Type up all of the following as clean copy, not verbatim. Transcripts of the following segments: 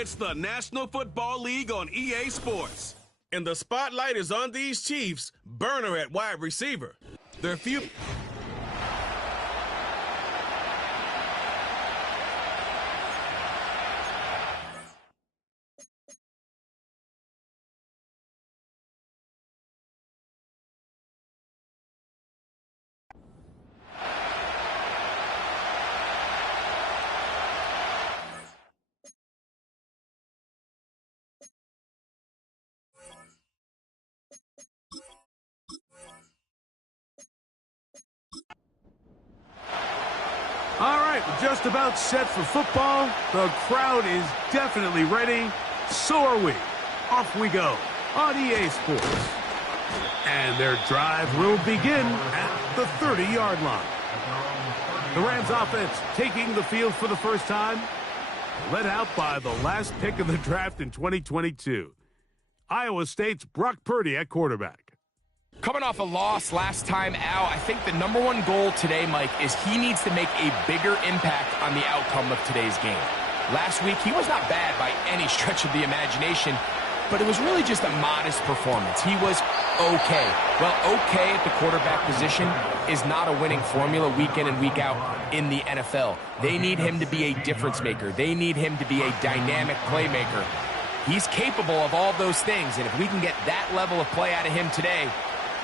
It's the National Football League on EA Sports. And the spotlight is on these Chiefs. Burner at wide receiver. There are few... All right, we're just about set for football. The crowd is definitely ready. So are we. Off we go on EA Sports. And their drive will begin at the 30-yard line. The Rams offense taking the field for the first time, led out by the last pick of the draft in 2022. Iowa State's Brock Purdy at quarterback. Coming off a loss last time out, I think the number one goal today, Mike, is he needs to make a bigger impact on the outcome of today's game. Last week, he was not bad by any stretch of the imagination, but it was really just a modest performance. He was okay. Well, okay at the quarterback position is not a winning formula week in and week out in the NFL. They need him to be a difference maker. They need him to be a dynamic playmaker. He's capable of all those things, and if we can get that level of play out of him today,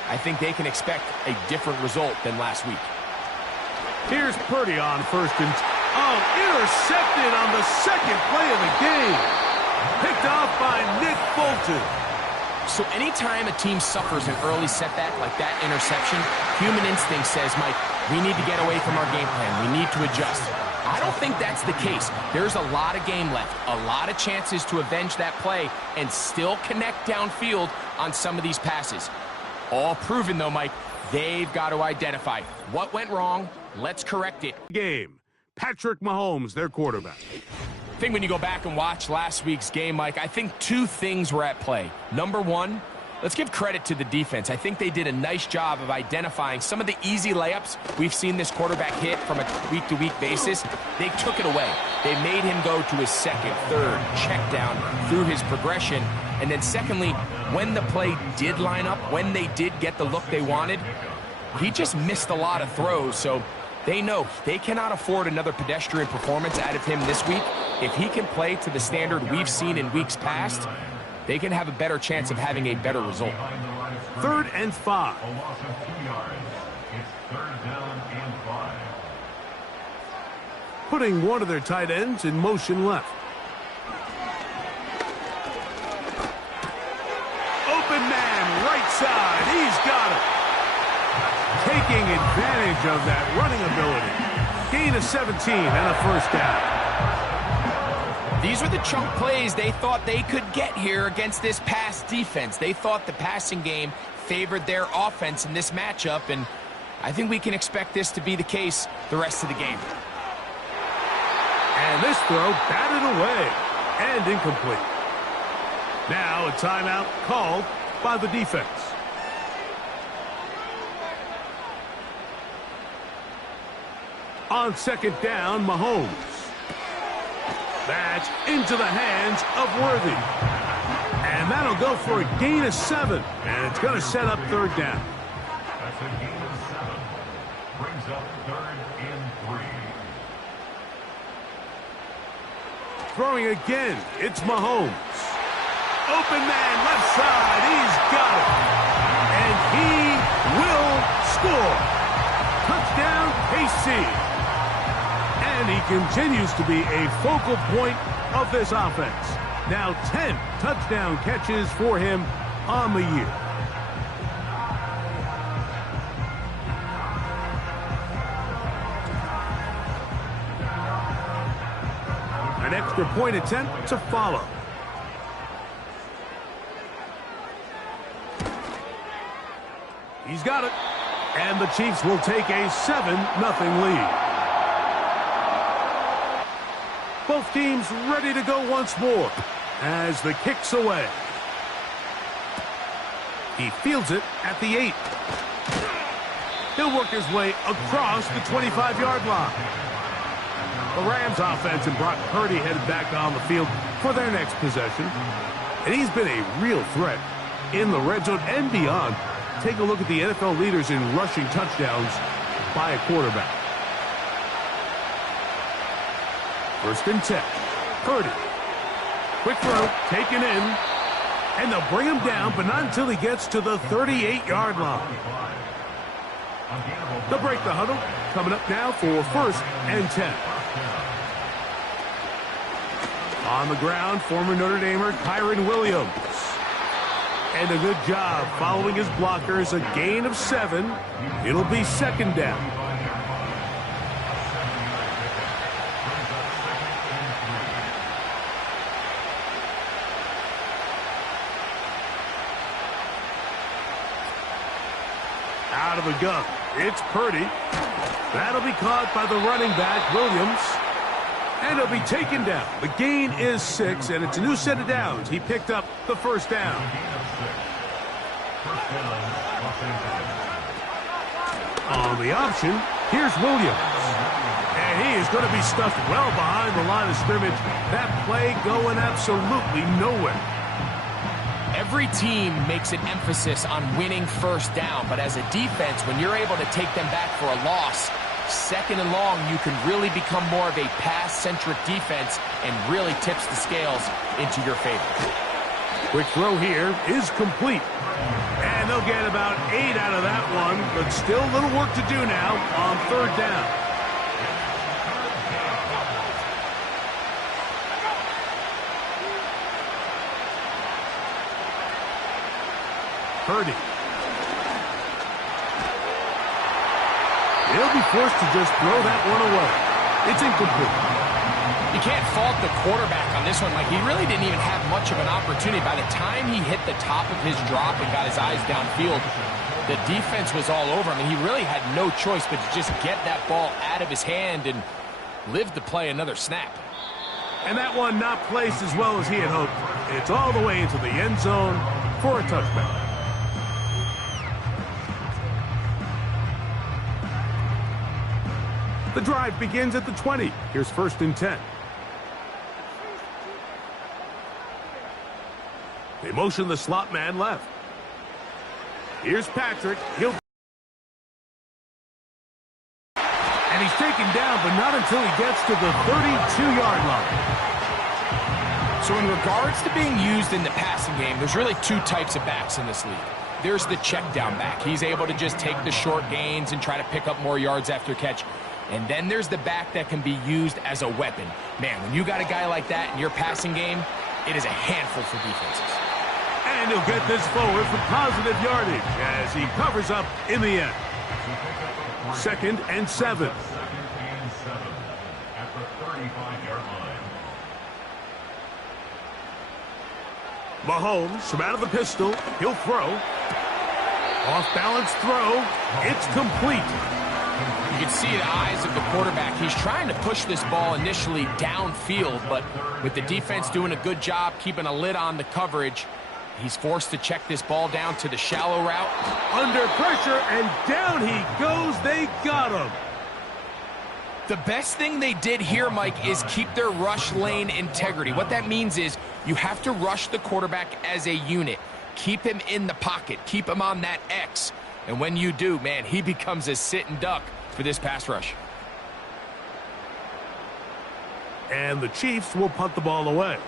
I think they can expect a different result than last week. Here's Purdy on first and... intercepted on the second play of the game. Picked off by Nick Bolton. So anytime a team suffers an early setback like that interception, human instinct says, Mike, we need to get away from our game plan. We need to adjust. I don't think that's the case. There's a lot of game left, a lot of chances to avenge that play and still connect downfield on some of these passes. All proven, though, Mike, they've got to identify what went wrong. Let's correct it. Game. Patrick Mahomes, their quarterback. I think when you go back and watch last week's game, Mike, I think two things were at play. Number one, let's give credit to the defense. I think they did a nice job of identifying some of the easy layups we've seen this quarterback hit from a week-to-week basis. They took it away. They made him go to his second, third, check down through his progression. And then secondly, when the play did line up, when they did get the look they wanted, he just missed a lot of throws. So they know they cannot afford another pedestrian performance out of him this week. If he can play to the standard we've seen in weeks past, they can have a better chance of having a better result. 3rd and 5. Putting one of their tight ends in motion left. Open man, right side. He's got it. Taking advantage of that running ability. Gain of 17 and a first down. These are the chunk plays they thought they could get here against this pass defense. They thought the passing game favored their offense in this matchup, and I think we can expect this to be the case the rest of the game. And this throw batted away and incomplete. Now a timeout called by the defense. On 2nd down, Mahomes. That's into the hands of Worthy. And that'll go for a gain of 7. And it's going to set up 3rd down. That's a gain of 7. Brings up 3rd and 3. Throwing again, it's Mahomes. Open man, left side, he's got it. And he will score. Touchdown, KC. And he continues to be a focal point of this offense. Now 10 touchdown catches for him on the year. An extra point attempt to follow. He's got it. And the Chiefs will take a 7-0 lead. Both teams ready to go once more as the kick's away. He fields it at the 8. He'll work his way across the 25-yard line. The Rams offense and Brock Purdy headed back on the field for their next possession. And he's been a real threat in the red zone and beyond. Take a look at the NFL leaders in rushing touchdowns by a quarterback. 1st and 10. Purdy. Quick throw, taken in. And they'll bring him down, but not until he gets to the 38-yard line. They'll break the huddle. Coming up now for 1st and 10. On the ground, former Notre Damer Kyren Williams. And a good job following his blockers. A gain of 7. It'll be 2nd down. Out of the gun. It's Purdy. That'll be caught by the running back, Williams. And he'll be taken down. The gain is 6, and it's a new set of downs. He picked up the 1st down. On the option, here's Williams. And he is going to be stuffed well behind the line of scrimmage. That play going absolutely nowhere. Every team makes an emphasis on winning 1st down, but as a defense, when you're able to take them back for a loss, 2nd and long, you can really become more of a pass-centric defense and really tips the scales into your favor. Quick throw here is complete. And they'll get about 8 out of that one, but still a little work to do now on 3rd down. Purdy. He'll be forced to just throw that one away. It's incomplete. You can't fault the quarterback on this one. Like, he really didn't even have much of an opportunity. By the time he hit the top of his drop and got his eyes downfield, the defense was all over him. And he really had no choice but to just get that ball out of his hand and live to play another snap. And that one not placed as well as he had hoped. It's all the way into the end zone for a touchback. The drive begins at the 20. Here's 1st and 10. They motion the slot man left. Here's Patrick. And he's taken down, but not until he gets to the 32-yard line. So in regards to being used in the passing game, there's really 2 types of backs in this league. There's the check down back. He's able to just take the short gains and try to pick up more yards after catch. And then there's the back that can be used as a weapon. Man, when you got a guy like that in your passing game, it is a handful for defenses. And he'll get this forward for positive yardage as he covers up in the end. 2nd and 7. At the 35-yard line. Mahomes from out of the pistol. He'll throw. Off-balance throw. It's complete. You can see the eyes of the quarterback. He's trying to push this ball initially downfield, but with the defense doing a good job keeping a lid on the coverage, he's forced to check this ball down to the shallow route. Under pressure, and down he goes. They got him. The best thing they did here, Mike, is keep their rush lane integrity. What that means is you have to rush the quarterback as a unit. Keep him in the pocket. Keep him on that X. And when you do, man, he becomes a sitting duck for this pass rush. And the Chiefs will punt the ball away.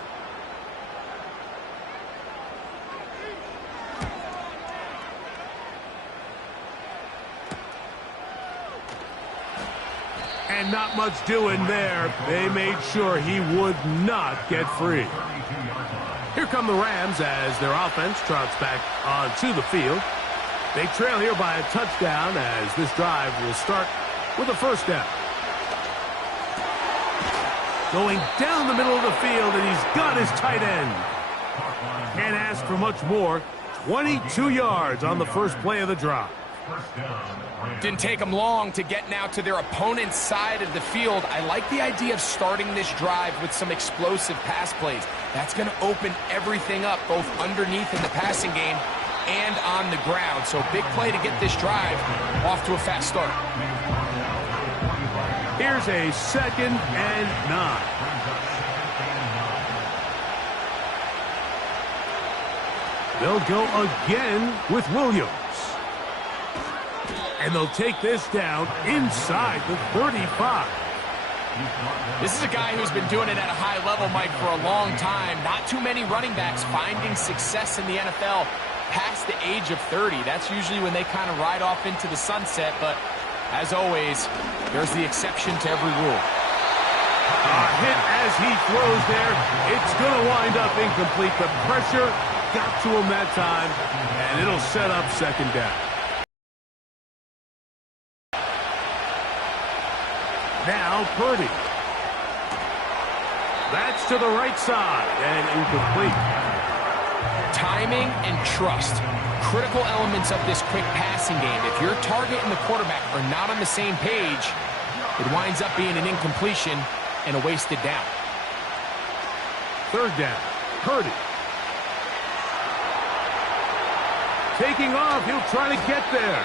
And not much doing there. They made sure he would not get free. Here come the Rams as their offense trots back onto the field. They trail here by a touchdown as this drive will start with a 1st down. Going down the middle of the field, and he's got his tight end. Can't ask for much more. 22 yards on the first play of the drive. Didn't take them long to get now to their opponent's side of the field. I like the idea of starting this drive with some explosive pass plays. That's going to open everything up, both underneath in the passing game and on the ground. So big play to get this drive off to a fast start. Here's a 2nd and 9. They'll go again with Williams. And they'll take this down inside the 35. This is a guy who's been doing it at a high level, Mike, for a long time. Not too many running backs finding success in the NFL past the age of 30. That's usually when they kind of ride off into the sunset, but as always, there's the exception to every rule. A hit as he throws there. It's going to wind up incomplete. The pressure got to him that time, and it'll set up second down. Now Purdy. That's to the right side and incomplete. Timing and trust, critical elements of this quick passing game. If your target and the quarterback are not on the same page, it winds up being an incompletion and a wasted down. Third down, Purdy. Taking off, he'll try to get there.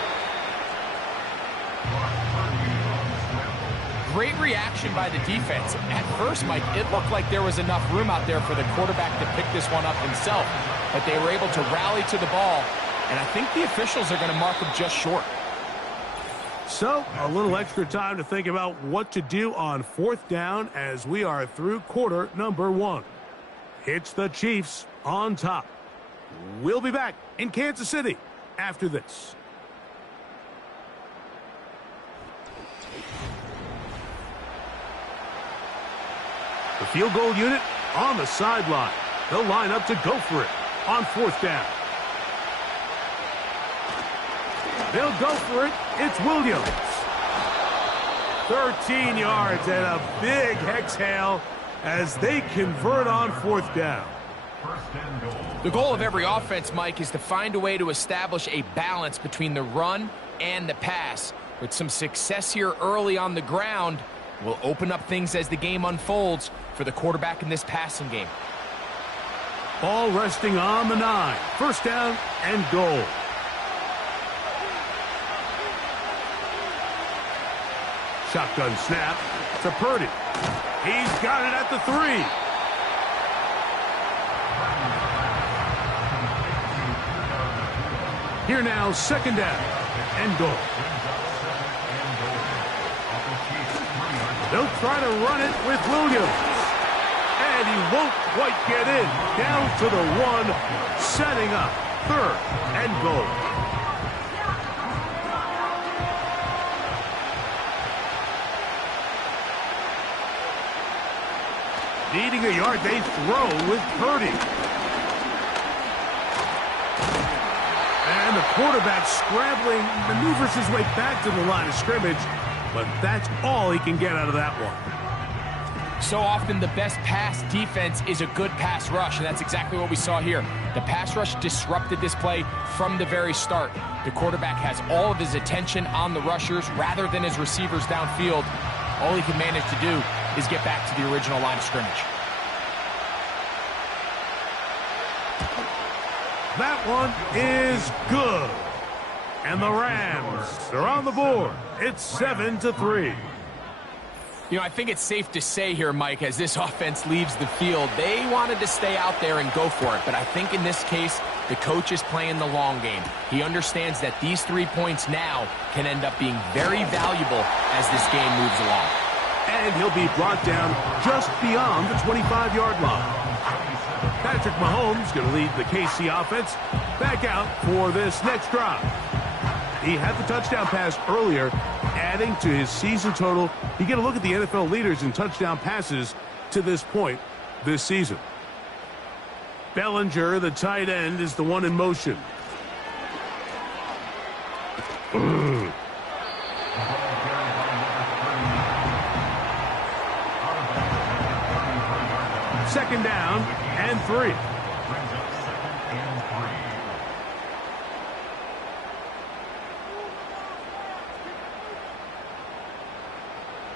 Great reaction by the defense. At first, Mike, it looked like there was enough room out there for the quarterback to pick this one up himself, but they were able to rally to the ball, and I think the officials are going to mark him just short. So, a little extra time to think about what to do on fourth down as we are through quarter number 1. It's the Chiefs on top. We'll be back in Kansas City after this. The field goal unit on the sideline. They'll line up to go for it on fourth down. They'll go for it. It's Williams. 13 yards and a big exhale as they convert on fourth down. The goal of every offense, Mike, is to find a way to establish a balance between the run and the pass. With some success here early on the ground, will open up things as the game unfolds for the quarterback in this passing game. Ball resting on the 9. First down and goal. Shotgun snap to Purdy. He's got it at the 3. Here now, second down and goal. They'll try to run it with Williams. And he won't quite get in. Down to the 1, setting up third and goal. Needing a yard, they throw with Purdy. And the quarterback scrambling, maneuvers his way back to the line of scrimmage. But that's all he can get out of that one. So often the best pass defense is a good pass rush, and that's exactly what we saw here. The pass rush disrupted this play from the very start. The quarterback has all of his attention on the rushers rather than his receivers downfield. All he can manage to do is get back to the original line of scrimmage. That one is good. And the Rams are on the board. It's 7-3. You know, I think it's safe to say here, Mike, as this offense leaves the field, they wanted to stay out there and go for it. But I think in this case, the coach is playing the long game. He understands that these 3 points now can end up being very valuable as this game moves along. And he'll be brought down just beyond the 25-yard line. Patrick Mahomes going to lead the KC offense back out for this next drive. He had the touchdown pass earlier, adding to his season total. You get a look at the NFL leaders in touchdown passes to this point this season. Bellinger, the tight end, is the one in motion. Second down and 3.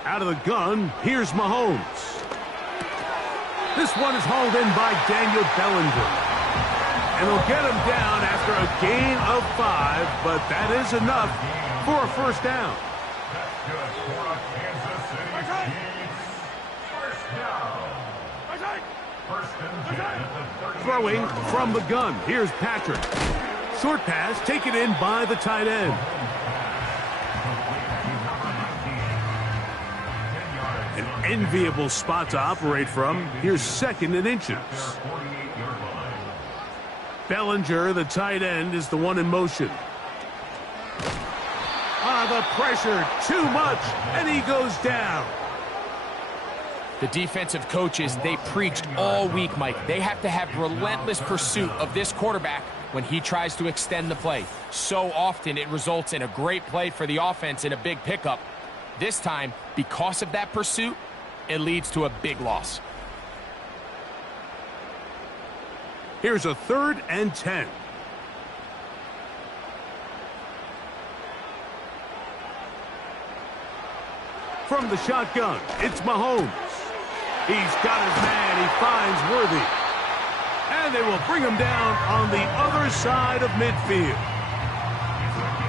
Out of the gun, here's Mahomes. This one is hauled in by Daniel Bellinger. And they'll get him down after a gain of 5, but that is enough for a first down. That's good for a Kansas City Chiefs first down. First and 10 at the 30. Throwing from the gun. Here's Patrick. Short pass taken in by the tight end. An enviable spot to operate from. Here's 2nd and inches. Bellinger, the tight end, is the one in motion. The pressure, too much, and he goes down. The defensive coaches, they preached all week, Mike. They have to have relentless pursuit of this quarterback when he tries to extend the play. So often it results in a great play for the offense and a big pickup. This time, because of that pursuit, it leads to a big loss. Here's a 3rd and 10. From the shotgun, it's Mahomes. He's got his man. He finds Worthy. And they will bring him down on the other side of midfield.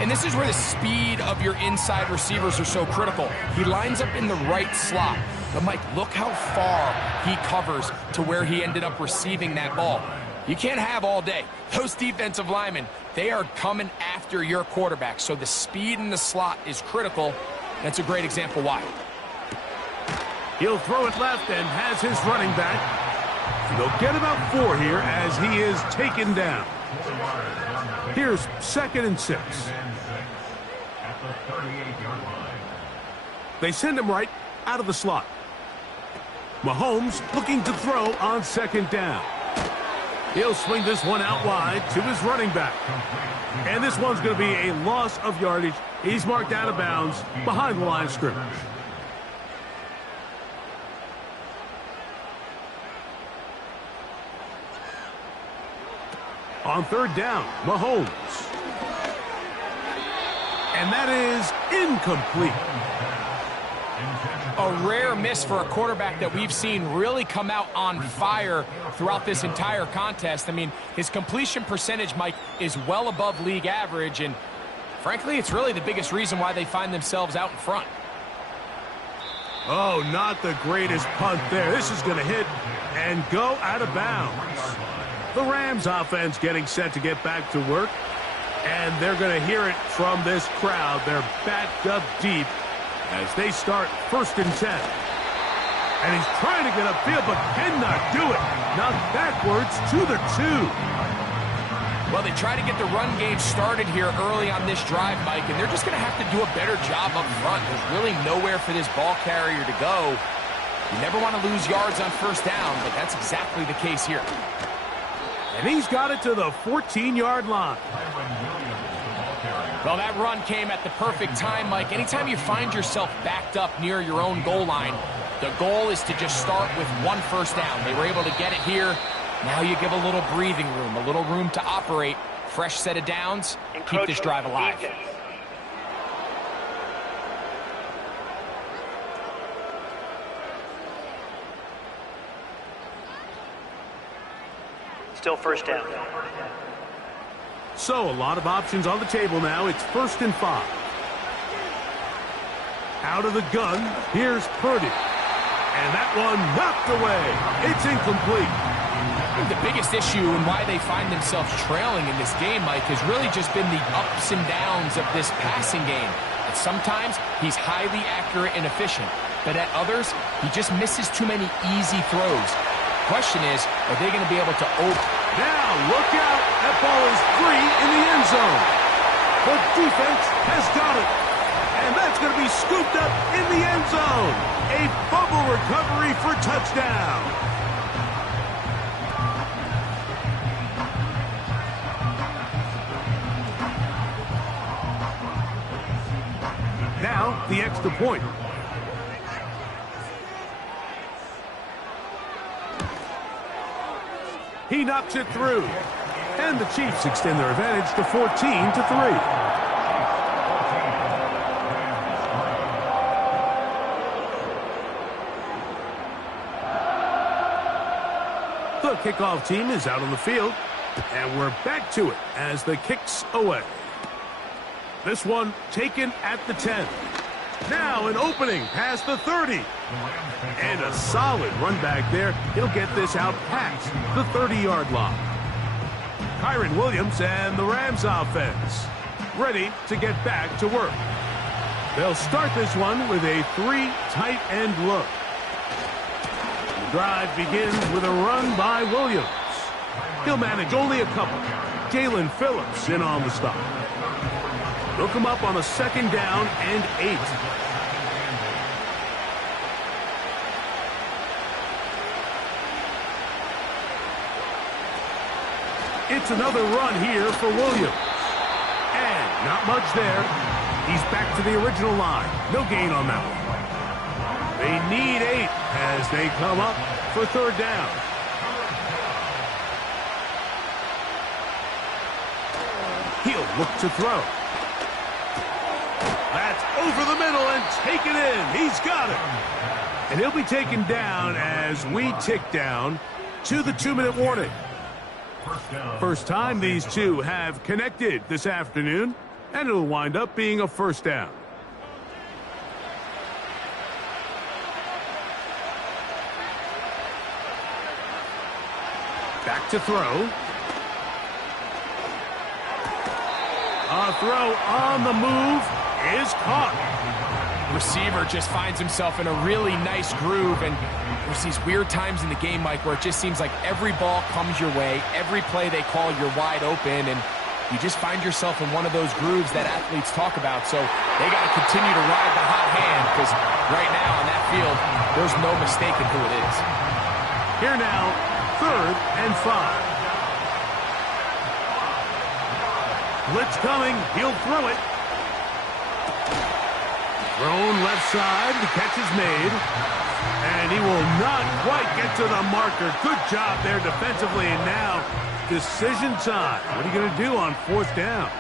And this is where the speed of your inside receivers are so critical. He lines up in the right slot. But, Mike, look how far he covers to where he ended up receiving that ball. You can't have all day. Those defensive linemen, they are coming after your quarterback. So the speed in the slot is critical. That's a great example why. He'll throw it left and has his running back. They'll get about 4 here as he is taken down. Here's 2nd and 6. They send him right out of the slot. Mahomes looking to throw on 2nd down. He'll swing this one out wide to his running back. And this one's going to be a loss of yardage. He's marked out of bounds behind the line of scrimmage. On 3rd down, Mahomes. And that is incomplete. A rare miss for a quarterback that we've seen really come out on fire throughout this entire contest. I mean, his completion percentage, Mike, is well above league average, and frankly, it's really the biggest reason why they find themselves out in front. Oh, not the greatest punt there. This is going to hit and go out of bounds. The Rams offense getting set to get back to work, and they're going to hear it from this crowd. They're backed up deep as they start 1st and 10. And he's trying to get upfield, but cannot do it. Knocked backwards to the 2. Well, they try to get the run game started here early on this drive, Mike, and they're just going to have to do a better job up front. There's really nowhere for this ball carrier to go. You never want to lose yards on 1st down, but that's exactly the case here. And he's got it to the 14-yard line. Well, that run came at the perfect time, Mike. Anytime you find yourself backed up near your own goal line, the goal is to just start with 1 first down. They were able to get it here. Now you give a little breathing room, a little room to operate. Fresh set of downs, keep this drive alive. Still 1st down. So, a lot of options on the table now. It's 1st and 5. Out of the gun, here's Purdy. And that one knocked away. It's incomplete. I think the biggest issue and why they find themselves trailing in this game, Mike, has really just been the ups and downs of this passing game. And sometimes he's highly accurate and efficient, but at others, he just misses too many easy throws. Question is, are they going to be able to open? Now, look out. That ball is free in the end zone. The defense has got it. And that's going to be scooped up in the end zone. A fumble recovery for touchdown. Now, the extra point. He knocks it through. And the Chiefs extend their advantage to 14-3. The kickoff team is out on the field, and we're back to it as the kick's away. This one taken at the 10. Now an opening past the 30. And a solid run back there. He'll get this out past the 30-yard line. Kyren Williams and the Rams offense ready to get back to work. They'll start this one with a 3 tight end look. The drive begins with a run by Williams. He'll manage only a couple. Jalen Phillips in on the stop. They'll come up on a 2nd down and 8. It's another run here for Williams. And not much there. He's back to the original line. No gain on that one. They need 8 as they come up for 3rd down. He'll look to throw. That's over the middle and taken in. He's got it. And he'll be taken down as we tick down to the 2-minute warning. First time these two have connected this afternoon, and it'll wind up being a 1st down. Back to throw. A throw on the move is caught. Receiver just finds himself in a really nice groove, and there's these weird times in the game, Mike, where it just seems like every ball comes your way, every play they call, you're wide open, and you just find yourself in one of those grooves that athletes talk about. So they got to continue to ride the hot hand, because right now on that field, there's no mistaking who it is. Here now, 3rd and 5. Blitz coming, he'll throw it. Thrown left side, the catch is made. And he will not quite get to the marker. Good job there defensively, and now decision time. What are you going to do on 4th down?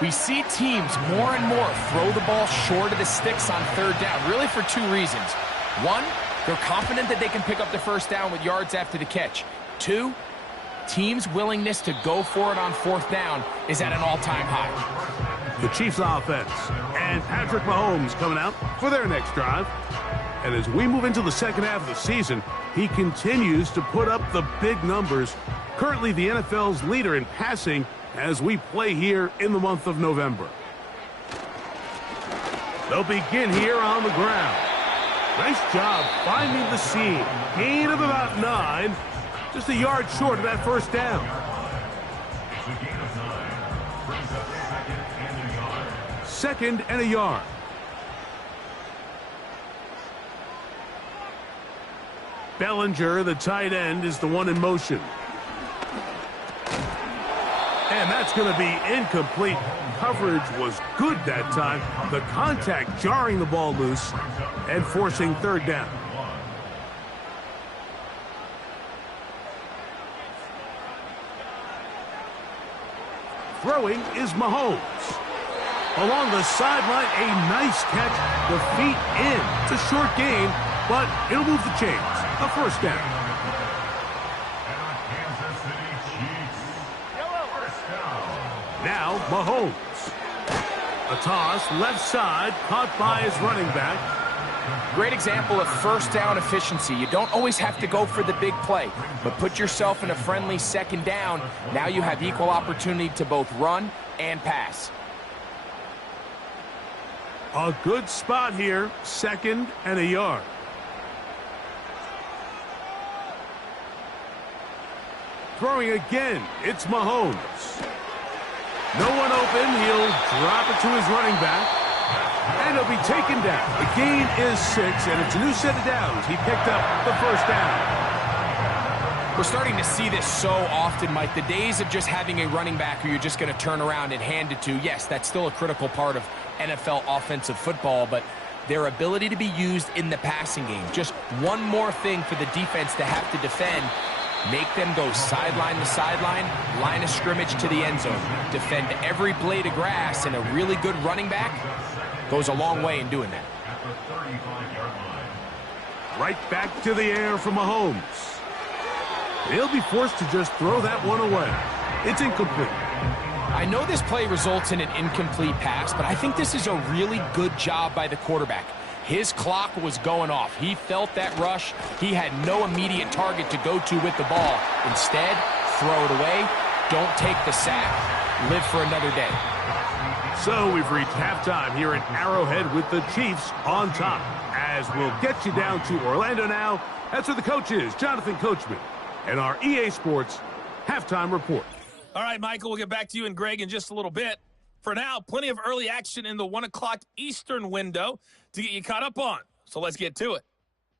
We see teams more and more throw the ball short of the sticks on 3rd down, really for 2 reasons. 1, they're confident that they can pick up the 1st down with yards after the catch. 2, teams' willingness to go for it on 4th down is at an all-time high. The Chiefs offense and Patrick Mahomes coming out for their next drive. And as we move into the 2nd half of the season, he continues to put up the big numbers. Currently the NFL's leader in passing as we play here in the month of November. They'll begin here on the ground. Nice job finding the seam. Gain of about 9. Just a yard short of that 1st down. Second and a yard. Bellinger, the tight end, is the one in motion. And that's going to be incomplete. Coverage was good that time. The contact jarring the ball loose and forcing 3rd down. Throwing is Mahomes. Along the sideline, a nice catch. The feet in. It's a short game, but it'll move the chains. A 1st down. Now Mahomes. A toss left side, caught by his running back. Great example of 1st down efficiency. You don't always have to go for the big play, but put yourself in a friendly 2nd down. Now you have equal opportunity to both run and pass. A good spot here, 2nd and a yard. Throwing again, it's Mahomes. No one open, he'll drop it to his running back. And he'll be taken down. The gain is 6, and it's a new set of downs. He picked up the 1st down. We're starting to see this so often, Mike. The days of just having a running back who you're just going to turn around and hand it to, yes, that's still a critical part of NFL offensive football, but their ability to be used in the passing game. Just one more thing for the defense to have to defend. Make them go sideline to sideline, line of scrimmage to the end zone. Defend every blade of grass, and a really good running back goes a long way in doing that. Right back to the air for Mahomes. He'll be forced to just throw that one away. It's incomplete. I know this play results in an incomplete pass, but I think this is a really good job by the quarterback. His clock was going off. He felt that rush. He had no immediate target to go to with the ball. Instead, throw it away. Don't take the sack. Live for another day. So we've reached halftime here at Arrowhead with the Chiefs on top. As we'll get you down to Orlando now. That's where the coach is, Jonathan Coachman, and our EA Sports halftime report. All right, Michael, we'll get back to you and Greg in just a little bit. For now, plenty of early action in the 1 o'clock Eastern window to get you caught up on. So let's get to it.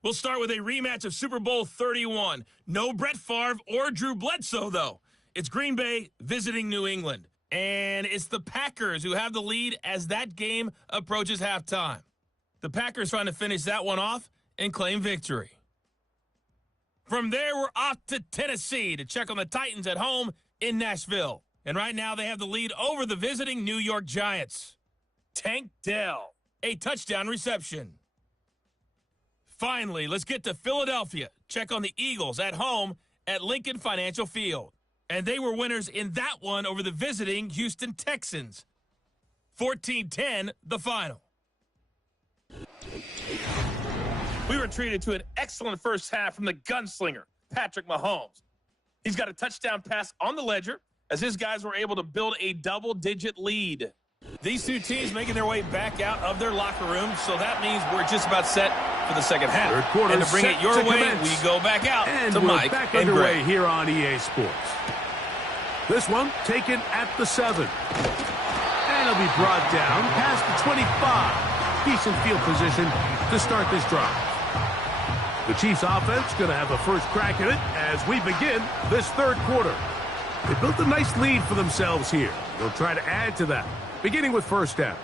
We'll start with a rematch of Super Bowl 31. No Brett Favre or Drew Bledsoe, though. It's Green Bay visiting New England. And it's the Packers who have the lead as that game approaches halftime. The Packers trying to finish that one off and claim victory. From there, we're off to Tennessee to check on the Titans at home in Nashville. And right now, they have the lead over the visiting New York Giants. Tank Dell, a touchdown reception. Finally, let's get to Philadelphia. Check on the Eagles at home at Lincoln Financial Field. And they were winners in that one over the visiting Houston Texans. 14-10, the final. We were treated to an excellent first half from the gunslinger, Patrick Mahomes. He's got a touchdown pass on the ledger as his guys were able to build a double-digit lead. These two teams making their way back out of their locker room, so that means we're just about set for the second half. Third quarter and to bring it your way, we go back out and to we're Mike back and underway Greg. here on EA Sports. This one taken at the 7. And it'll be brought down past the 25. Decent field position to start this drive. The Chiefs offense going to have a first crack at it as we begin this third quarter. They built a nice lead for themselves here. They'll try to add to that, beginning with first down.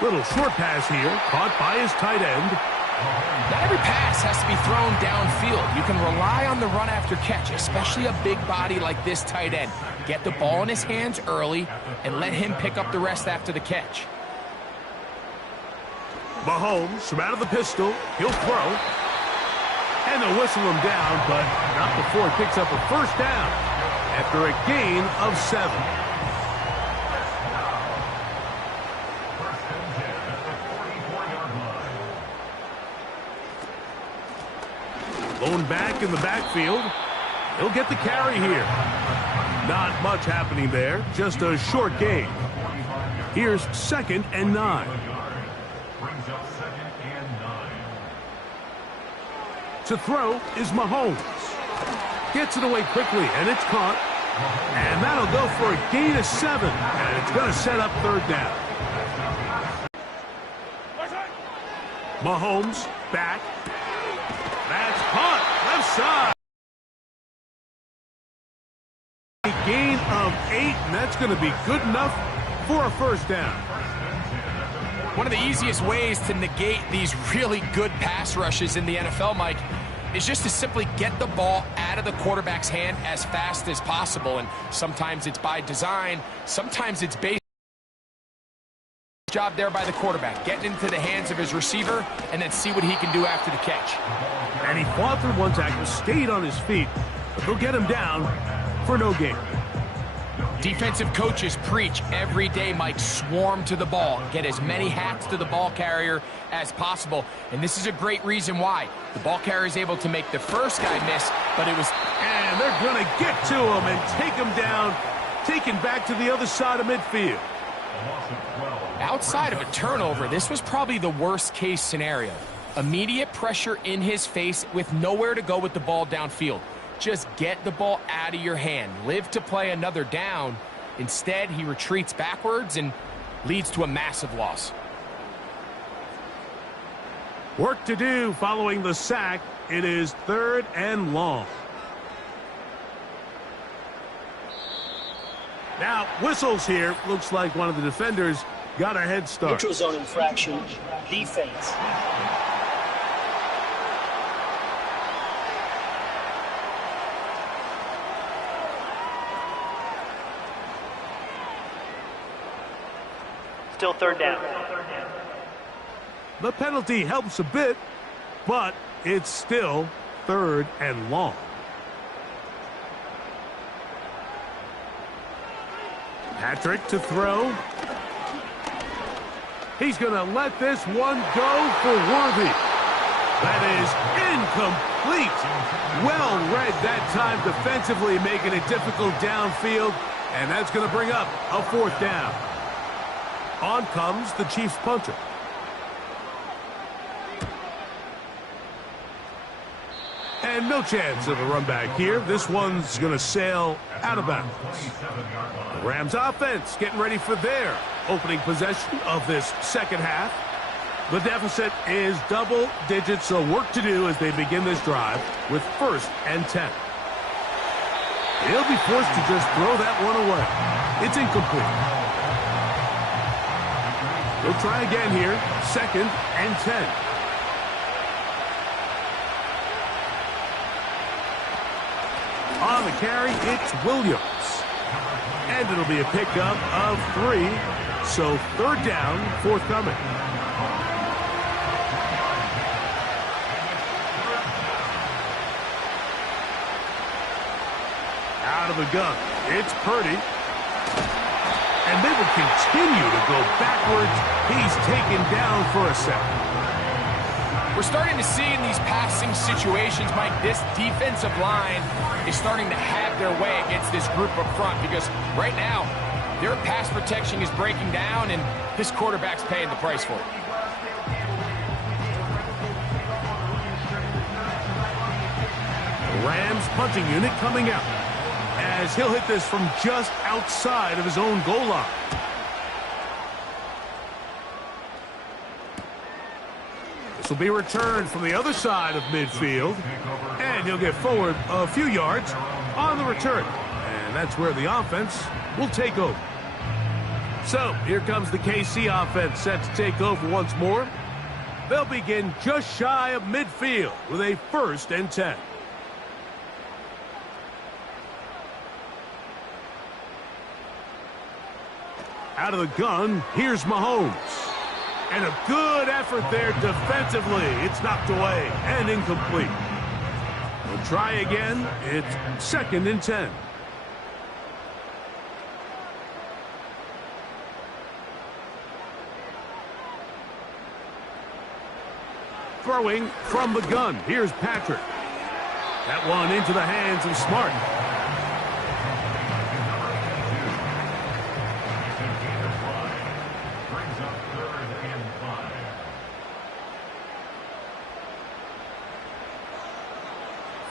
Little short pass here, caught by his tight end. Not every pass has to be thrown downfield. You can rely on the run after catch, especially a big body like this tight end. Get the ball in his hands early and let him pick up the rest after the catch. Mahomes from out of the pistol. He'll throw. And they'll whistle him down, but not before he picks up a first down after a gain of 7. Lone back in the backfield. He'll get the carry here. Not much happening there. Just a short gain. Here's 2nd and 9. Brings up 2nd and 9. To throw is Mahomes. Gets it away quickly, and it's caught. And that'll go for a gain of 7. And it's going to set up third down. Mahomes back. That's caught. Left side. A gain of 8, and that's going to be good enough for a first down. One of the easiest ways to negate these really good pass rushes in the NFL, Mike, is just to simply get the ball out of the quarterback's hand as fast as possible. And sometimes it's by design, sometimes it's based job there by the quarterback, getting into the hands of his receiver and then see what he can do after the catch. And he fought through one tackle, stayed on his feet, but they'll get him down for no gain. Defensive coaches preach every day, Mike, swarm to the ball. Get as many hats to the ball carrier as possible. And this is a great reason why. The ball carrier is able to make the first guy miss, but it was... And they're going to get to him and take him down, taken back to the other side of midfield. Outside of a turnover, this was probably the worst case scenario. Immediate pressure in his face with nowhere to go with the ball downfield. Just get the ball out of your hand. Live to play another down. Instead, he retreats backwards and leads to a massive loss. Work to do following the sack. It is 3rd and long. Now, whistles here. Looks like one of the defenders got a head start. Neutral zone infraction, defense. Still 3rd down. The penalty helps a bit, but it's still 3rd and long. Patrick to throw. He's going to let this one go for Worthy. That is incomplete. Well read that time defensively, making it difficult downfield, and that's going to bring up a 4th down. On comes the Chiefs punter. And no chance of a run back here. This one's going to sail out of bounds. The Rams offense getting ready for their opening possession of this second half. The deficit is double digits, so work to do as they begin this drive with 1st and 10. He'll be forced to just throw that one away. It's incomplete. We'll try again here. 2nd and 10. On the carry, it's Williams. And it'll be a pickup of 3. So 3rd down, forthcoming. Out of the gun, it's Purdy. And they will continue to go backwards. He's taken down for a second. We're starting to see in these passing situations, Mike, this defensive line is starting to have their way against this group up front because right now, their pass protection is breaking down, and this quarterback's paying the price for it. The Rams punting unit coming out as he'll hit this from just outside of his own goal line. Will be returned from the other side of midfield, and he'll get forward a few yards on the return, and that's where the offense will take over. So here comes the KC offense set to take over once more. They'll begin just shy of midfield with a 1st and 10. Out of the gun, here's Mahomes. And a good effort there defensively. It's knocked away and incomplete. We'll try again. It's 2nd and 10. Throwing from the gun. Here's Patrick. That one into the hands of Smart.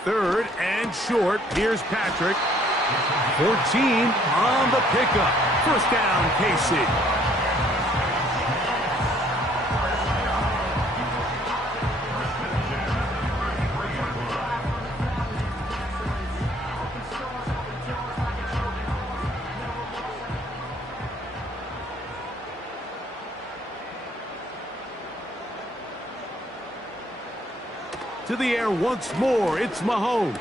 Third and short. Here's Patrick. 14 on the pickup. 1st down, KC. To the air once more, it's Mahomes.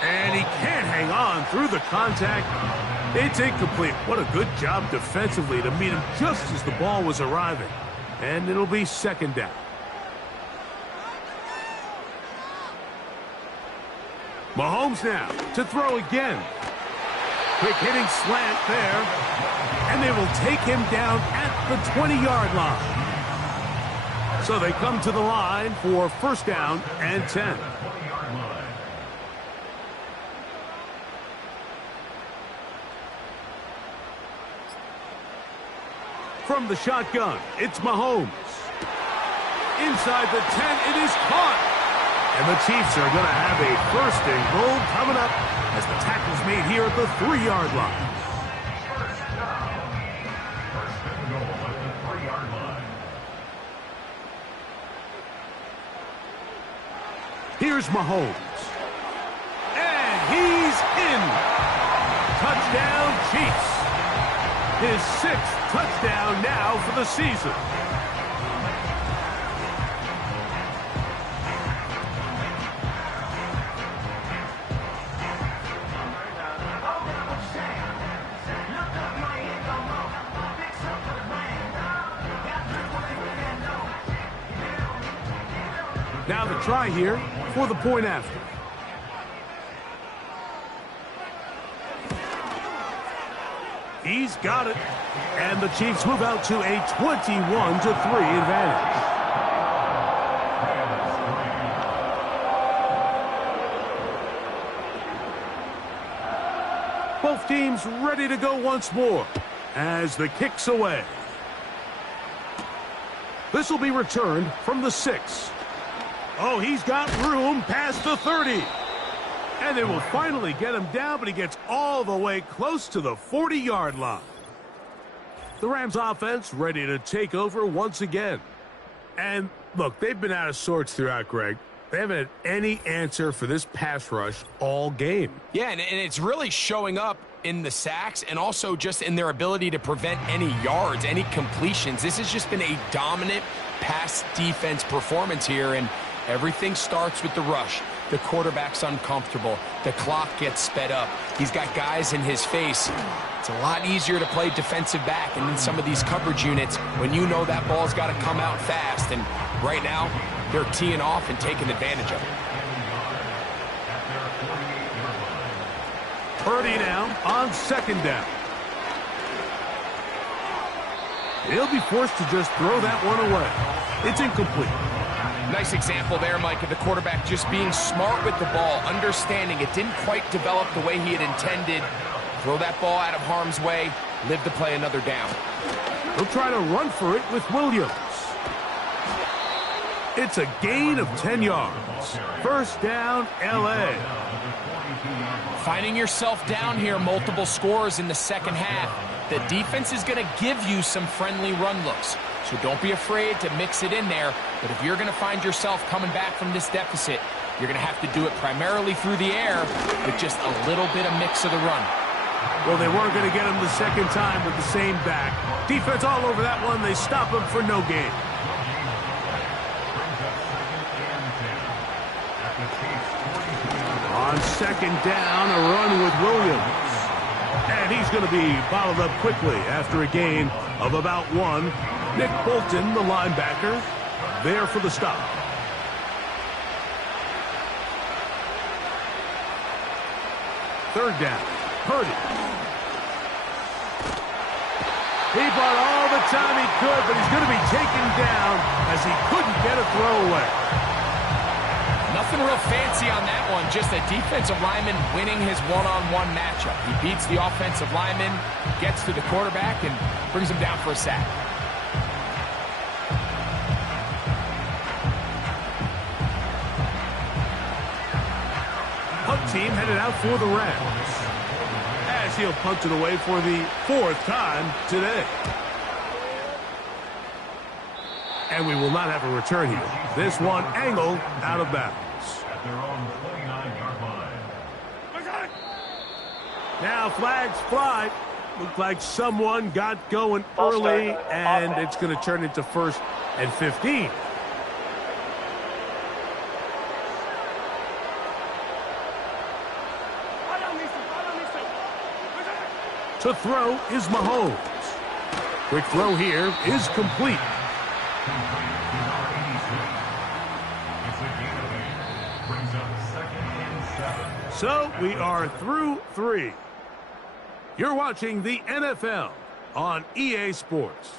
And he can't hang on through the contact. It's incomplete. What a good job defensively to meet him just as the ball was arriving. And it'll be 2nd down. Mahomes now to throw again. Quick hitting slant there. And they will take him down at the 20-yard line. So they come to the line for 1st down and 10. From the shotgun, it's Mahomes. Inside the 10, it is caught. And the Chiefs are going to have a 1st and goal coming up as the tackle's made here at the 3-yard line. Here's Mahomes. And he's in. Touchdown, Chiefs. His 6th touchdown now for the season. Now the try here for the point after. He's got it. And the Chiefs move out to a 21-3 advantage. Both teams ready to go once more as the kick's away. This will be returned from the 6. Oh, he's got room past the 30. And they will finally get him down, but he gets all the way close to the 40-yard line. The Rams offense ready to take over once again. And look, they've been out of sorts throughout, Greg. They haven't had any answer for this pass rush all game. Yeah, and it's really showing up in the sacks and also just in their ability to prevent any yards, any completions. This has just been a dominant pass defense performance here, and everything starts with the rush. The quarterback's uncomfortable. The clock gets sped up. He's got guys in his face. It's a lot easier to play defensive back and in some of these coverage units when you know that ball's got to come out fast. And right now, they're teeing off and taking advantage of it. Purdy now on second down. He'll be forced to just throw that one away. It's incomplete. Nice example there, Mike, of the quarterback just being smart with the ball, understanding it didn't quite develop the way he had intended. Throw that ball out of harm's way, live to play another down. He'll try to run for it with Williams. It's a gain of 10 yards. First down, L.A. Finding yourself down here, multiple scores in the second half. The defense is going to give you some friendly run looks. So don't be afraid to mix it in there. But if you're going to find yourself coming back from this deficit, you're going to have to do it primarily through the air with just a little bit of mix of the run. Well, they weren't going to get him the second time with the same back. Defense all over that one. They stop him for no gain. On second down, a run with Williams. And he's going to be bottled up quickly after a gain of about 1. Nick Bolton, the linebacker, there for the stop. Third down, Purdy. He bought all the time he could, but he's going to be taken down as he couldn't get a throwaway. Nothing real fancy on that one, just a defensive lineman winning his one-on-one matchup. He beats the offensive lineman, gets to the quarterback, and brings him down for a sack. Punt team headed out for the Rams, as he'll punt it away for the 4th time today. And we will not have a return here. This one angled out of bounds. At their own 29-yard line. Now flags fly. Looked like someone got going early, and it's going to turn into 1st and 15. To throw is Mahomes. Quick throw here is complete. So we are through 3. You're watching the NFL on EA Sports.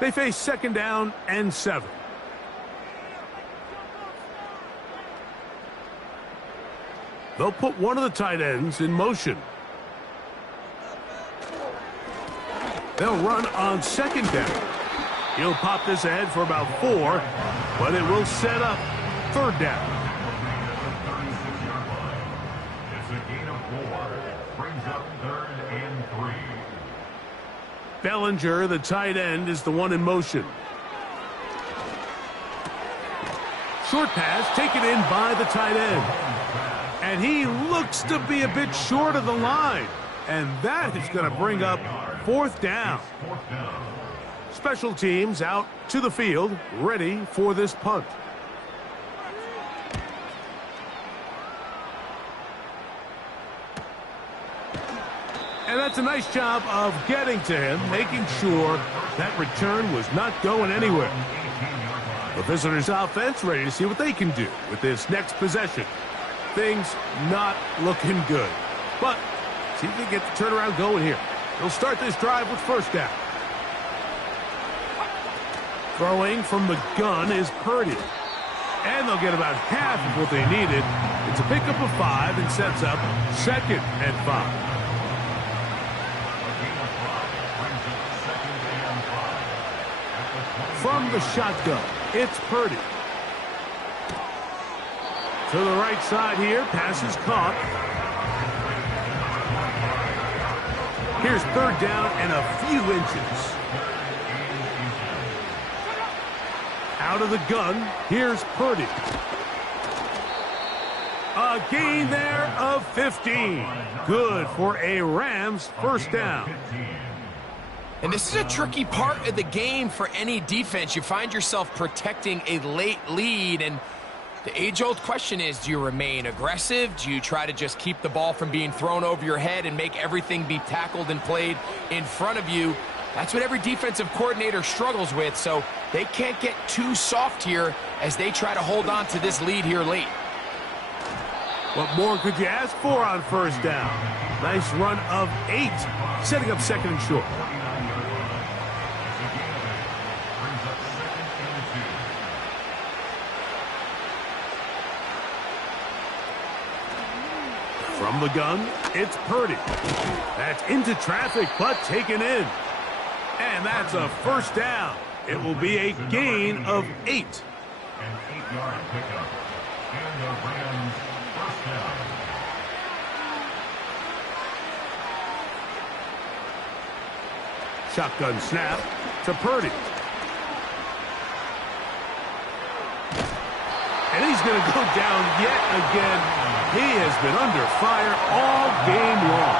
They face second down and 7. They'll put one of the tight ends in motion. They'll run on second down. He'll pop this ahead for about 4, but it will set up third down. It's a gain of 4. Brings up 3rd and 3. Bellinger, the tight end, is the one in motion. Short pass taken in by the tight end. And he looks to be a bit short of the line. And that is going to bring up 4th down. Special teams out to the field, ready for this punt. And that's a nice job of getting to him, making sure that return was not going anywhere. The visitors' offense ready to see what they can do with this next possession. Things not looking good. But see if they get the turnaround going here. They'll start this drive with first down. Throwing from the gun is Purdy. And they'll get about half of what they needed. It's a pickup of 5 and sets up 2nd and 5. From the shotgun, it's Purdy. To the right side here, pass is caught. Here's 3rd down and a few inches. Out of the gun, here's Purdy. A gain there of 15. Good for a Rams first down. And this is a tricky part of the game for any defense. You find yourself protecting a late lead, and the age-old question is, do you remain aggressive? Do you try to just keep the ball from being thrown over your head and make everything be tackled and played in front of you? That's what every defensive coordinator struggles with, so they can't get too soft here as they try to hold on to this lead here late. What more could you ask for on first down? Nice run of 8, setting up 2nd and short. From the gun, it's Purdy. That's into traffic, but taken in. And that's a first down. It will be a gain of 8. An 8-yard pickup. And the Rams first down. Shotgun snap to Purdy. And he's going to go down yet again. He has been under fire all game long.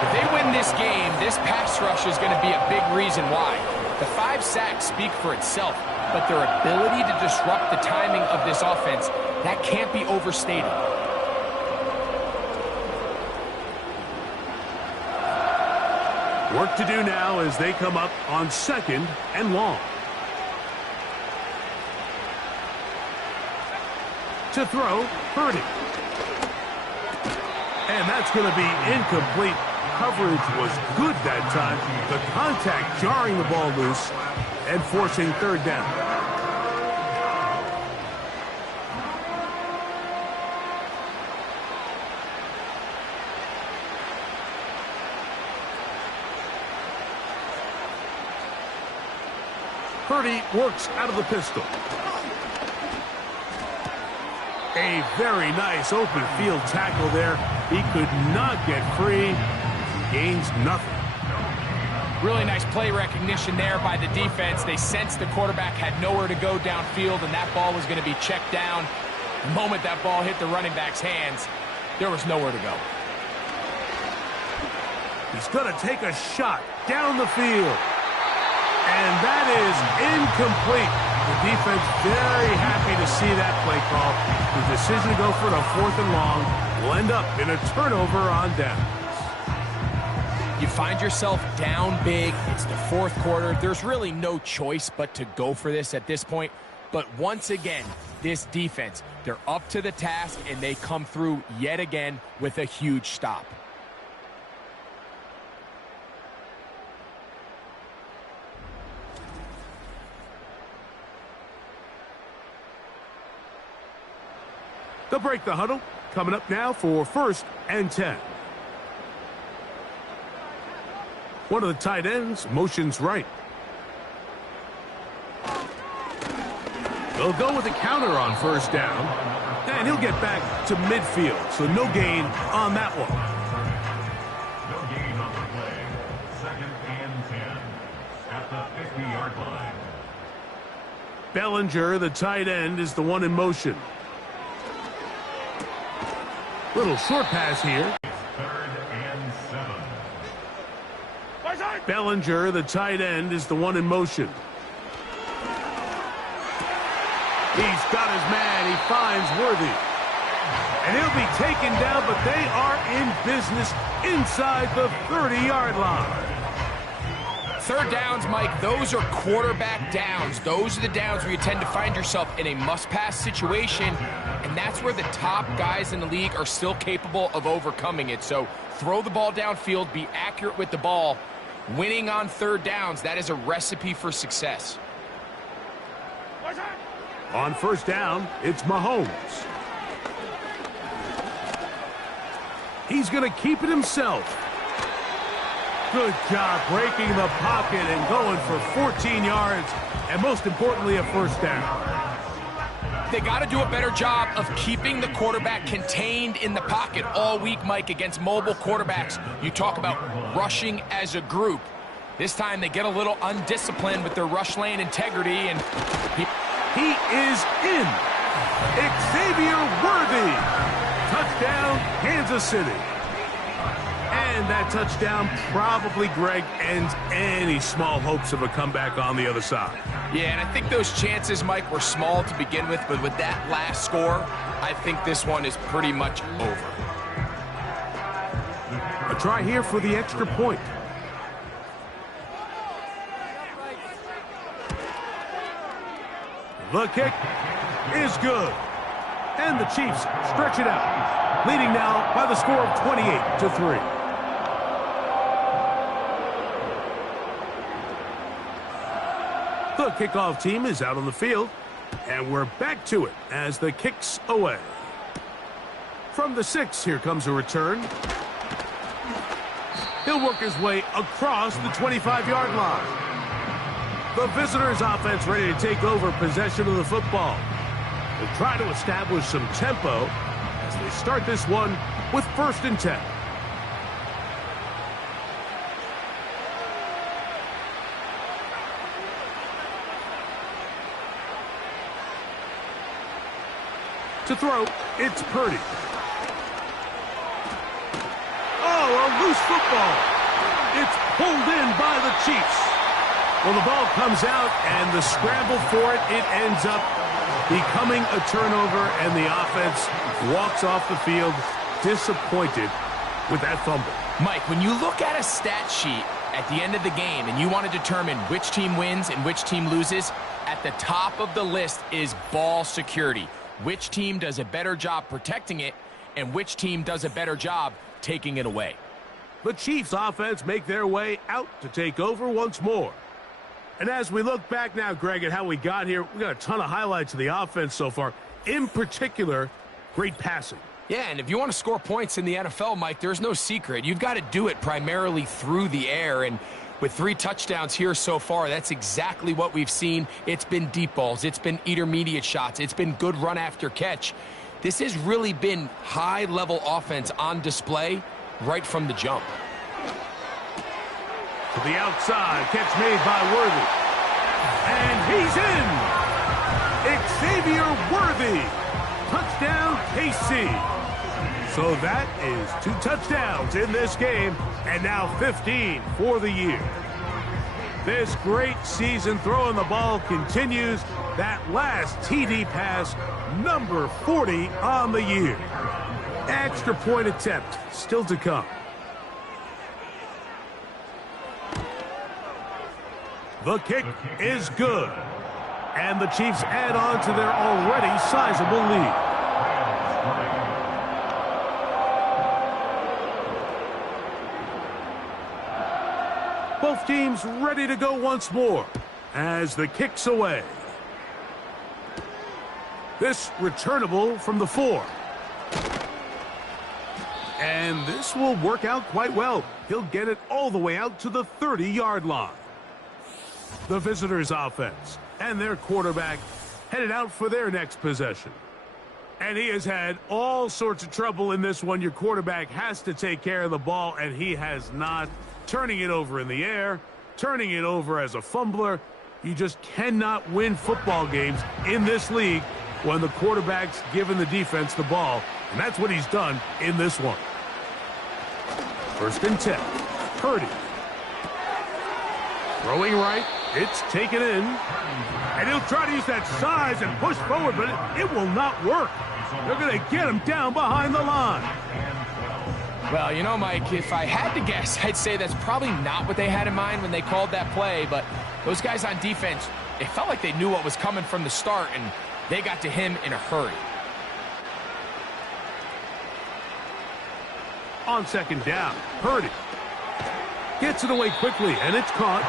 If they win this game, this pass rush is going to be a big reason why. The 5 sacks speak for itself, but their ability to disrupt the timing of this offense, that can't be overstated. Work to do now as they come up on 2nd and long. To throw, Purdy. And that's going to be incomplete. Coverage was good that time. The contact jarring the ball loose and forcing 3rd down. Purdy works out of the pistol. A very nice open field tackle there. He could not get free. Gains nothing. Really nice play recognition there by the defense. They sensed the quarterback had nowhere to go downfield, and that ball was going to be checked down. The moment that ball hit the running back's hands, there was nowhere to go. He's going to take a shot down the field. And that is incomplete. The defense very happy to see that play call. The decision to go for it on 4th and long will end up in a turnover on downs. You find yourself down big. It's the 4th quarter. There's really no choice but to go for this at this point. But once again, this defense, they're up to the task, and they come through yet again with a huge stop. They'll break the huddle. Coming up now for 1st and 10. One of the tight ends motions right. They'll go with a counter on 1st down. And he'll get back to midfield, so no gain on that one. No gain on the play. 2nd and 10 at the 50-yard line. Bellinger, the tight end, is the one in motion. Little short pass here. 3rd and 7. Bellinger, the tight end, is the one in motion. He's got his man. He finds Worthy. And he'll be taken down, but they are in business inside the 30-yard line. Third downs, Mike, those are quarterback downs. Those are the downs where you tend to find yourself in a must-pass situation, and that's where the top guys in the league are still capable of overcoming it. So throw the ball downfield, be accurate with the ball. Winning on third downs, that is a recipe for success. On first down, it's Mahomes. He's going to keep it himself. Good job breaking the pocket and going for 14 yards, and most importantly, a first down. They got to do a better job of keeping the quarterback contained in the pocket all week, Mike, against mobile quarterbacks. You talk about rushing as a group. This time they get a little undisciplined with their rush lane integrity, and he is in. Xavier Worthy. Touchdown, Kansas City. And that touchdown probably, Greg, ends any small hopes of a comeback on the other side. Yeah, and I think those chances, Mike, were small to begin with, but with that last score, I think this one is pretty much over. A try here for the extra point. The kick is good. And the Chiefs stretch it out, leading now by the score of 28-3. The kickoff team is out on the field, and we're back to it as the kick's away. From the 6, here comes a return. He'll work his way across the 25-yard line. The visitors' offense ready to take over possession of the football. They'll try to establish some tempo as they start this one with 1st and 10. To throw, it's Purdy. Oh, a loose football. It's pulled in by the Chiefs. Well, the ball comes out, and the scramble for it, it ends up becoming a turnover, and the offense walks off the field disappointed with that fumble. Mike, when you look at a stat sheet at the end of the game and you want to determine which team wins and which team loses, at the top of the list is ball security. Which team does a better job protecting it, and which team does a better job taking it away. The Chiefs offense make their way out to take over once more. And as we look back now, Greg, at how we got here, we got a ton of highlights of the offense so far. In particular, great passing. Yeah, and if you want to score points in the NFL, Mike, there's no secret. You've got to do it primarily through the air, and with 3 touchdowns here so far, that's exactly what we've seen. It's been deep balls. It's been intermediate shots. It's been good run after catch. This has really been high-level offense on display right from the jump. To the outside, catch made by Worthy. And he's in! Xavier Worthy! Touchdown, KC. So that is 2 touchdowns in this game, and now 15 for the year. This great season throwing the ball continues. That last TD pass, number 40 on the year. Extra point attempt still to come. The kick is good. And the Chiefs add on to their already sizable lead. Both teams ready to go once more as the kick's away. This returnable from the 4. And this will work out quite well. He'll get it all the way out to the 30-yard line. The visitors' offense and their quarterback headed out for their next possession. And he has had all sorts of trouble in this one. Your quarterback has to take care of the ball, and he has not. Turning it over in the air, turning it over as a fumbler. You just cannot win football games in this league when the quarterback's giving the defense the ball. And that's what he's done in this one. 1st and 10. Purdy. Throwing right. It's taken in. And he'll try to use that size and push forward, but it will not work. They're going to get him down behind the line. Well, you know, Mike, if I had to guess, I'd say that's probably not what they had in mind when they called that play, but those guys on defense, it felt like they knew what was coming from the start, and they got to him in a hurry. On second down, Purdy gets it away quickly, and it's caught.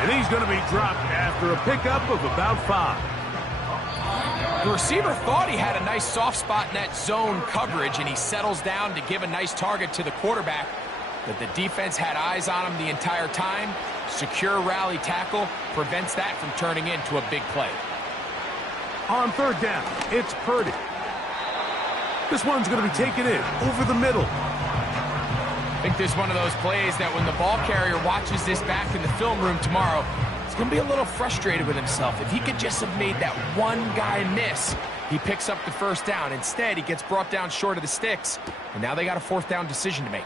And he's going to be dropped after a pickup of about 5. The receiver thought he had a nice soft spot in that zone coverage, and he settles down to give a nice target to the quarterback. But the defense had eyes on him the entire time. Secure rally tackle prevents that from turning into a big play. On third down, it's Purdy. This one's going to be taken in over the middle. I think this is one of those plays that when the ball carrier watches this back in the film room tomorrow, he's going to be a little frustrated with himself. If he could just have made that one guy miss, he picks up the first down. Instead, he gets brought down short of the sticks, and now they got a fourth down decision to make.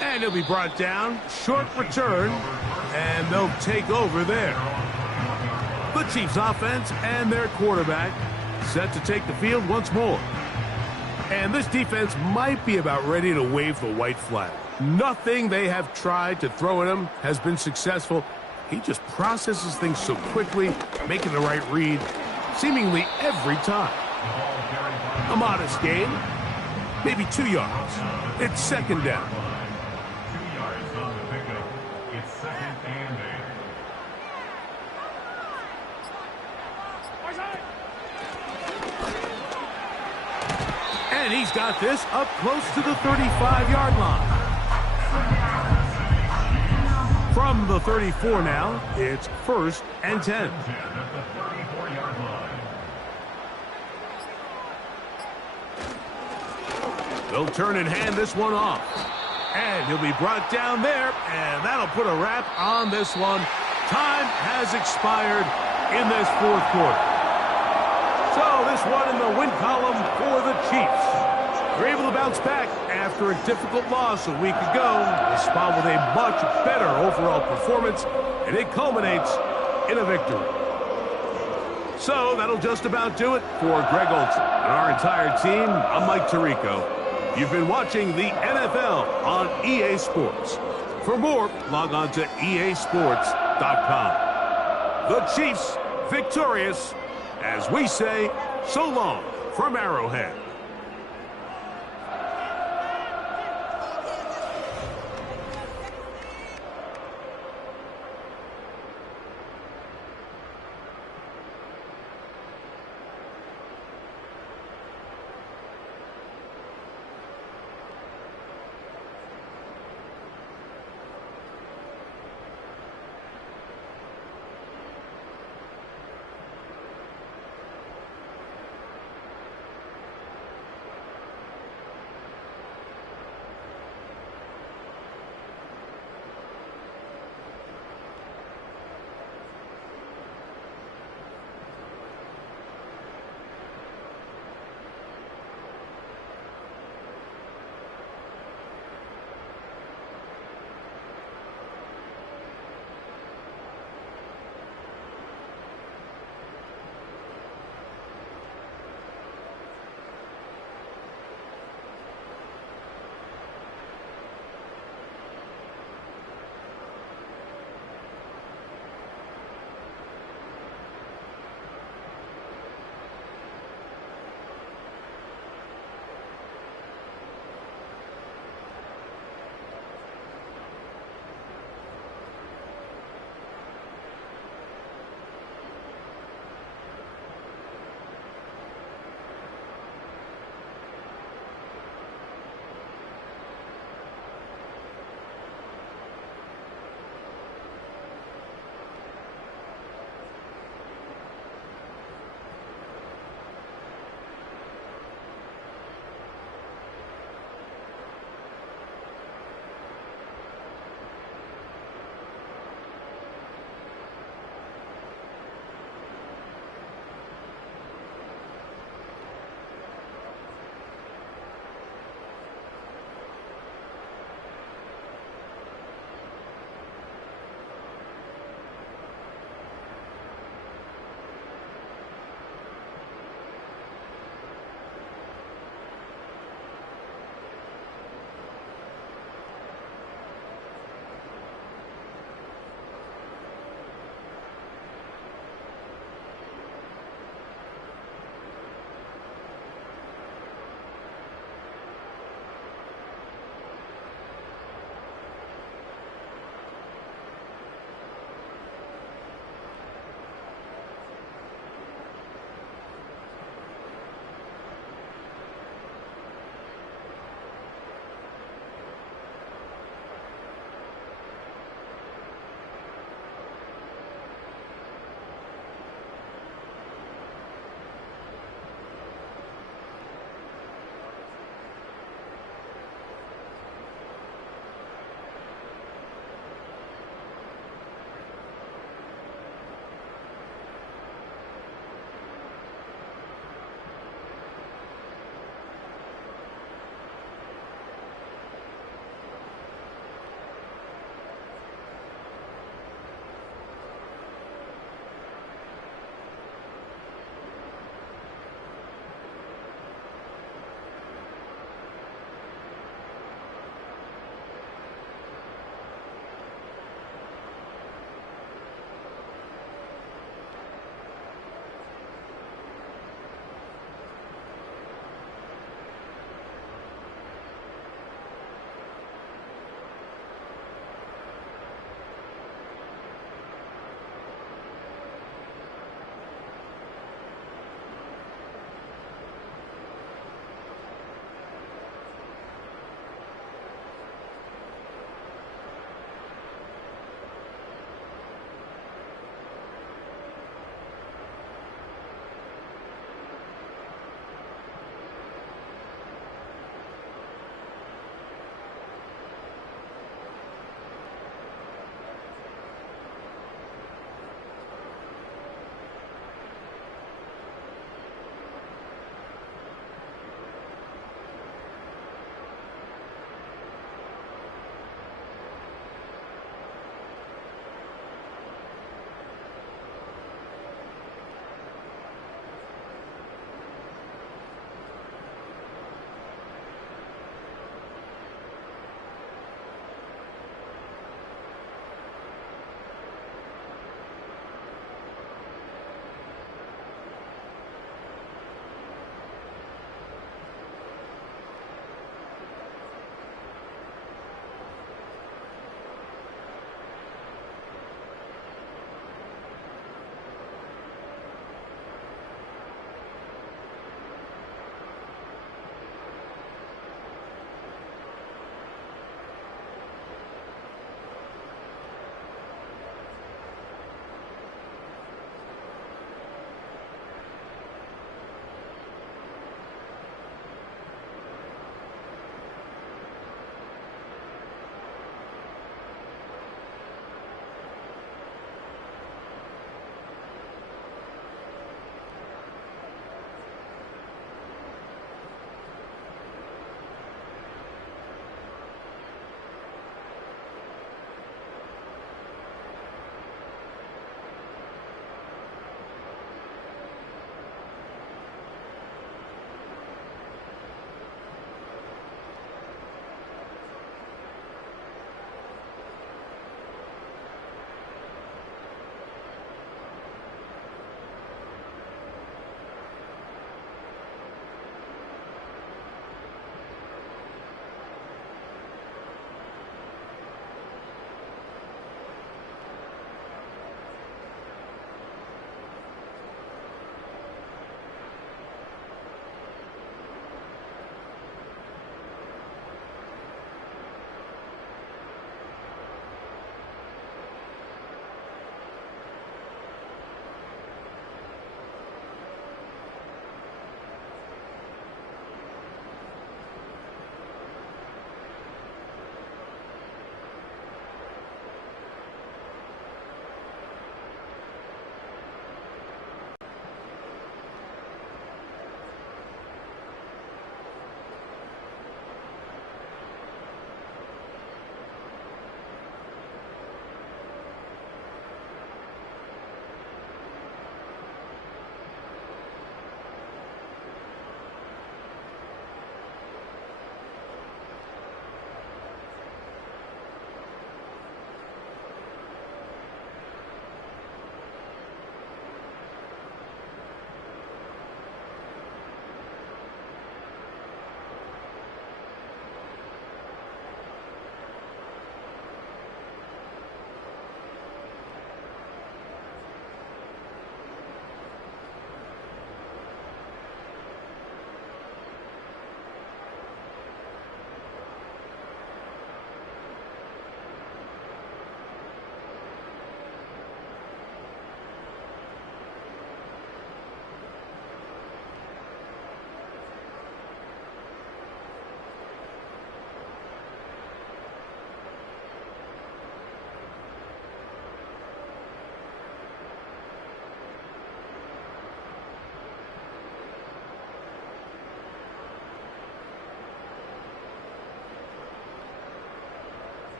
And he'll be brought down, short return, and they'll take over there. The Chiefs offense and their quarterback set to take the field once more. And this defense might be about ready to wave the white flag. Nothing they have tried to throw at him has been successful. He just processes things so quickly, making the right read, seemingly every time. A modest gain, maybe 2 yards. It's second down. 2 yards on the pickup. It's second and 8. And he's got this up close to the 35-yard line. From the 34 now, it's first and 10. At the 34-yard line. They'll turn and hand this one off. And he'll be brought down there, and that'll put a wrap on this one. Time has expired in this fourth quarter. So this one in the win column for the Chiefs. They're able to bounce back after a difficult loss a week ago. They spot with a much better overall performance, and it culminates in a victory. So that'll just about do it for Greg Olsen and our entire team. I'm Mike Tirico. You've been watching the NFL on EA Sports. For more, log on to easports.com. The Chiefs victorious, as we say, so long from Arrowhead.